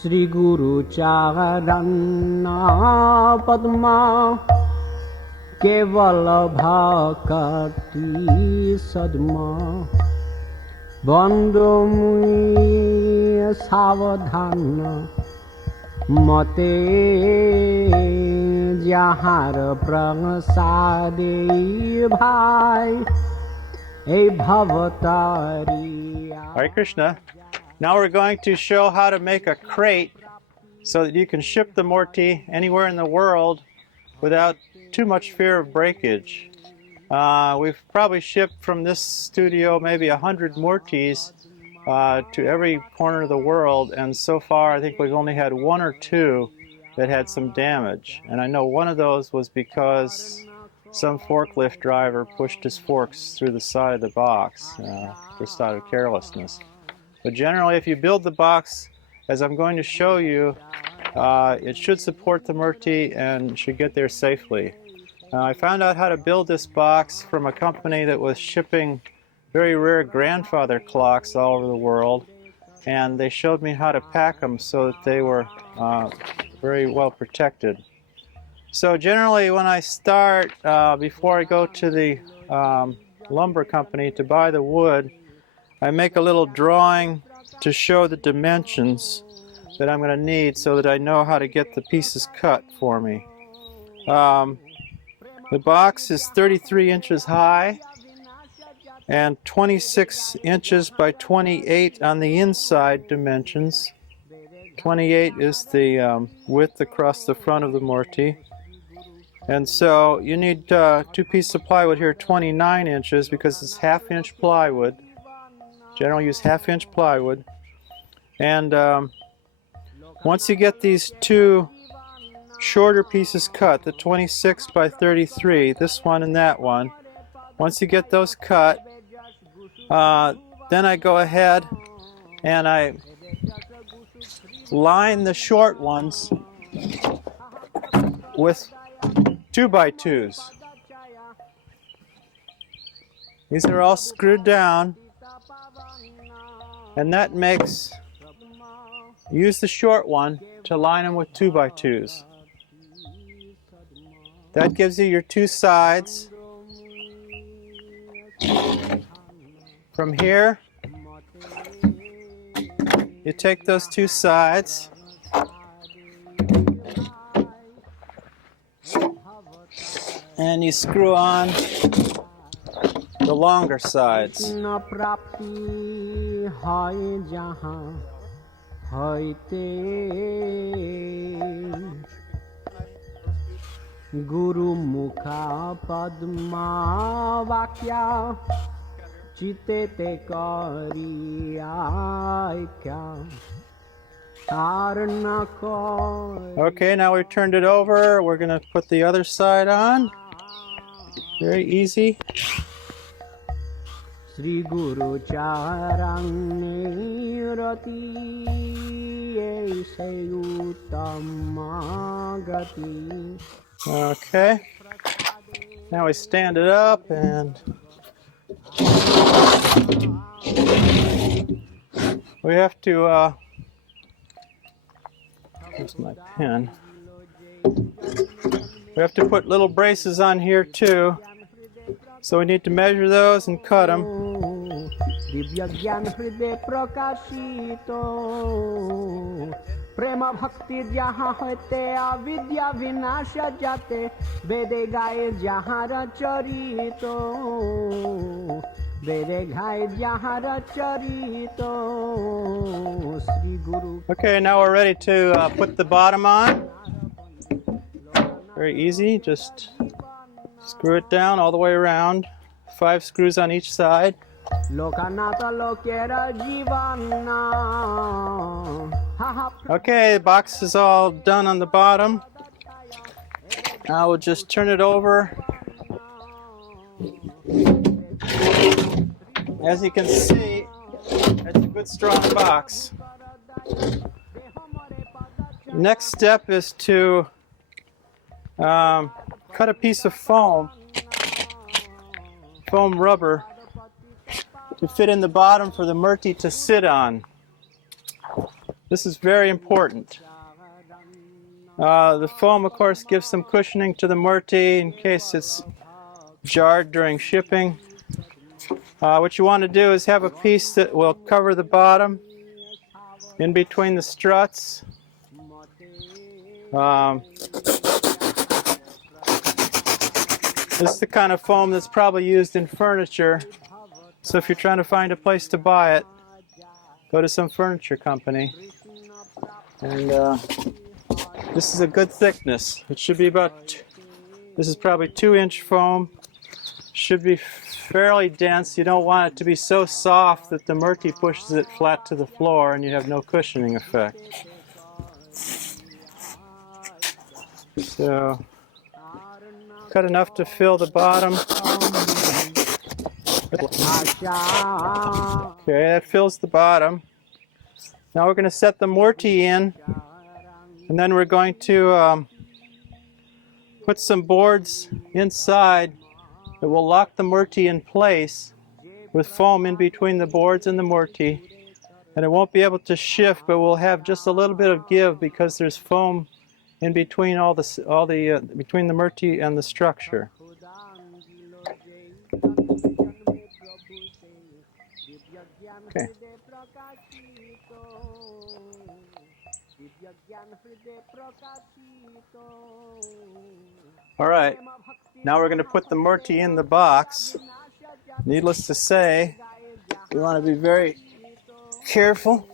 Sri Guru Charana Padma Kevala Bhakati Sadma Bandhu Muni Savadhana Mate Jahar Prasade Bhai Ei Bhavatari. Hare Krishna. Now we're going to show how to make a crate so that you can ship the murti anywhere in the world without too much fear of breakage. We've probably shipped from this studio maybe 100 murtis to every corner of the world, and so far I think we've only had one or two that had some damage. And I know one of those was because some forklift driver pushed his forks through the side of the box just out of carelessness. But generally, if you build the box, as I'm going to show you, it should support the murti and should get there safely. I found out how to build this box from a company that was shipping very rare grandfather clocks all over the world, and they showed me how to pack them so that they were very well protected. So generally, when I start, before I go to the lumber company to buy the wood, I make a little drawing to show the dimensions that I'm going to need so that I know how to get the pieces cut for me. The box is 33 inches high and 26 inches by 28 on the inside dimensions. 28 is the width across the front of the murti. And so you need two pieces of plywood here, 29 inches, because it's half-inch plywood. Generally use half-inch plywood. And once you get these two shorter pieces cut, the 26 by 33, this one and that one, once you get those cut, then I go ahead and I line the short ones with 2x2s. These are all screwed down, and that makes, use the short one to line them with 2x2s. That gives you your two sides. From here, you take those two sides and you screw on the longer sides. Guru Mukha Padma Vakya Chitete Kariya Kya Arna Koi. Okay, now we've turned it over. We're going to put the other side on. Very easy. Sri Guru Charani Rati Aise Uttama Gati. Okay. Now we stand it up and we have to here's my pen. We have to put little braces on here too. So we need to measure those and cut them. Prema bhakti jaha hote avidya vinasha jate vede gaye jahara charito vede gaye jahara charito Sri Guru. Okay, now we're ready to put the bottom on. Very easy, just screw it down all the way around. 5 screws on each side. Okay, the box is all done on the bottom. Now we'll just turn it over. As you can see, it's a good strong box. Next step is to cut a piece of foam rubber to fit in the bottom for the murti to sit on. This is very important. The foam, of course, gives some cushioning to the murti in case it's jarred during shipping. What you want to do is have a piece that will cover the bottom in between the struts. This is the kind of foam that's probably used in furniture. So if you're trying to find a place to buy it, go to some furniture company. And this is a good thickness. It should be about, this is probably 2-inch foam. Should be fairly dense. You don't want it to be so soft that the murti pushes it flat to the floor and you have no cushioning effect. So, cut enough to fill the bottom. Okay, that fills the bottom. Now we're going to set the murti in, and then we're going to put some boards inside that will lock the murti in place with foam in between the boards and the murti. And it won't be able to shift, but we'll have just a little bit of give because there's foam in between between the murti and the structure. Okay. All right. Now we're going to put the murti in the box. Needless to say, we want to be very careful.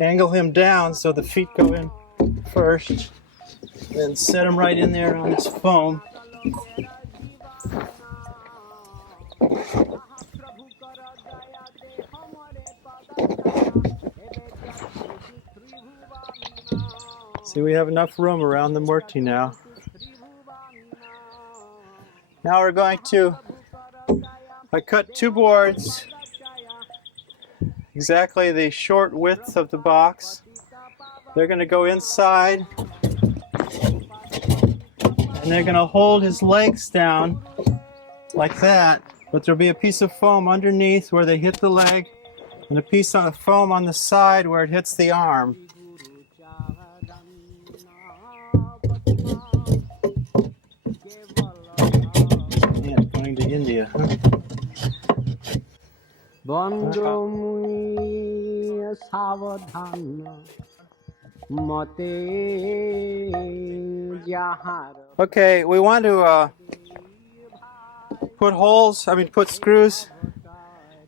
Angle him down so the feet go in first, then set him right in there on this foam. See, we have enough room around the murti now. Now we're going to, I cut 2 boards, exactly the short width of the box. They're going to go inside, and they're going to hold his legs down like that, but there'll be a piece of foam underneath where they hit the leg, and a piece of foam on the side where it hits the arm. Yeah, going to India, huh? Okay, we want to put screws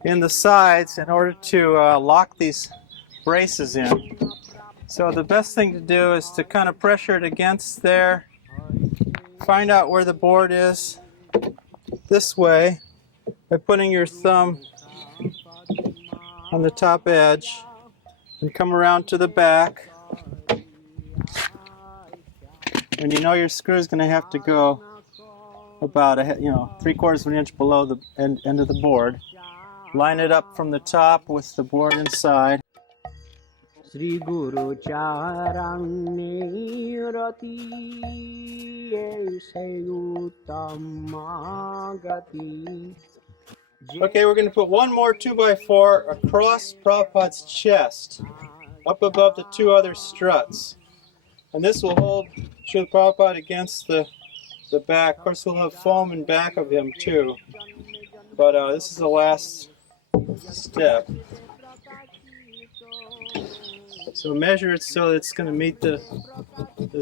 in the sides in order to lock these braces in. So the best thing to do is to kind of pressure it against there, find out where the board is this way by putting your thumb on the top edge and come around to the back. And you know your screw is going to have to go about 3/4 of an inch below the end of the board. Line it up from the top with the board inside. Sri Guru Charani Rati Sayutamagati. Okay, we're going to put one more 2x4 across Prabhupada's chest, up above the 2 other struts. And this will hold Srila Prabhupada against the back. Of course, we'll have foam in back of him too. But this is the last step. So measure it so that it's going to meet the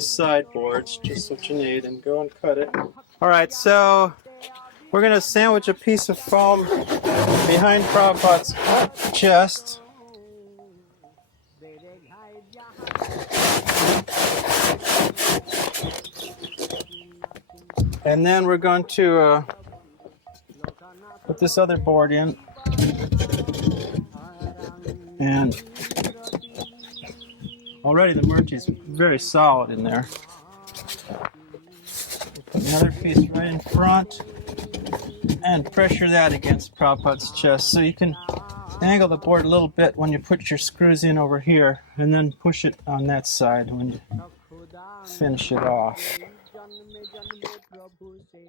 sideboards, just what you need, and go and cut it. Alright, so we're going to sandwich a piece of foam behind Prabhupada's chest. And then we're going to put this other board in. And already the murti is very solid in there. Put another piece right in front and pressure that against Prabhupada's chest. So you can angle the board a little bit when you put your screws in over here, and then push it on that side when you finish it off. जन्मे जन्मे प्रभु से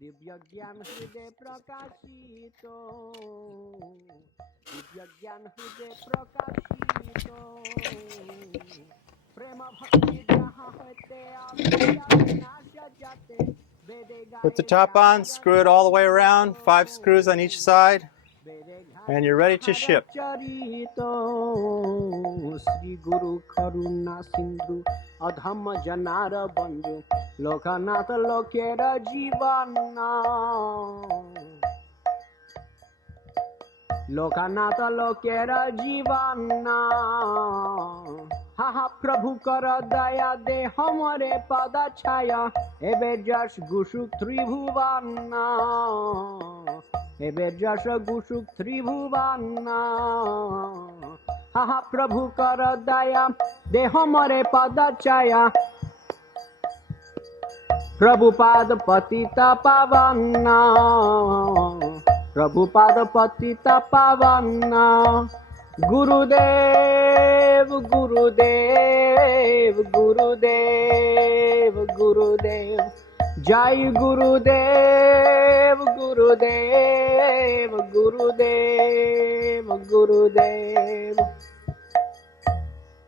दिव्य ज्ञान हृदय प्रकाशित दिव्य ज्ञान हृदय प्रकाशित प्रेम भक्ति जहाँ होते अविद्या विनाश जाते वेदे Put the गाए top on, जहाँ screw it all the way around, 5 screws on each side, and you're ready to ship. चरितो Shri गुरु करुणा सिंधु अधम जनार बंधु लोकनाथ लोकेर जीवन लोकनाथ लोकेर जीवन हा प्रभु कर दया दे हमरे पद छाया एबे जश गुसु त्रिभुवन एबे जश गुसु त्रिभुवन हा प्रभु कर दया दे हमरे पद छाया प्रभुपाद पतित पावन प्रभुपाद पतित पावन गुरुदेव गुरुदेव गुरुदेव गुरुदेव जय गुरुदेव गुरुदेव गुरुदेव गुरुदेव